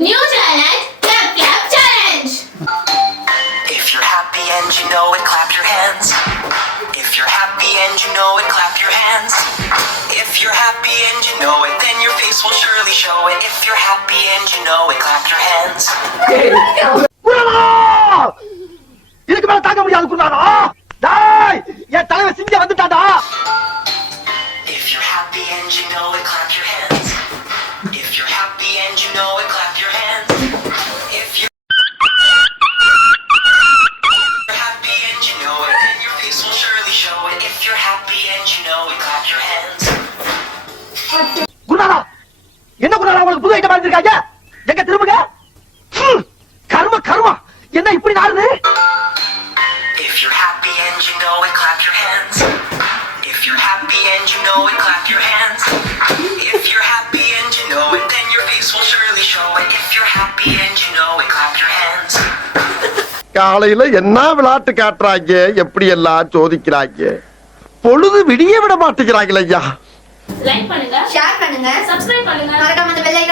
New challenge, clap clap challenge. If you're happy and you know it, clap your hands. If you're happy and you know it, clap your hands. If you're happy and you know it, then your face will surely show it. If you're happy and you know it, clap your hands. இதுக்கு மேல தாங்க முடியாது குருநாதா. டேய், என் தலைவன் சிங்க வந்துட்டாடா. If you're happy and you know it, clap your hands. If you're happy and you know it, clap your hands. If you're happy and you know it, then your face will surely show it. If you're happy and you know it, clap your hands. குருநாதா, என்ன குருநாதா உங்களுக்கு புது item வந்திருக்காங்க? எங்க திரும்புங்க. கர்ம கர்ம. என்ன இப்படி நாடுது? If you're happy and you know it, clap your hands. If you're happy and you know it, clap your hands. If you're happy and you know it, then your face will surely show it. If you're happy and you know it, clap your hands. காலையில என்ன விளையாட்டு காட்டுறாங்க, எப்படி எல்லாம் சோதிக்கிறாங்க, பொழுது விடிய விட மாட்டேங்கிறாங்களே ஐயா. Like பண்ணுங்க, ஷேர் பண்ணுங்க, subscribe பண்ணுங்க. மறக்காம அந்த பெல் ஐகானை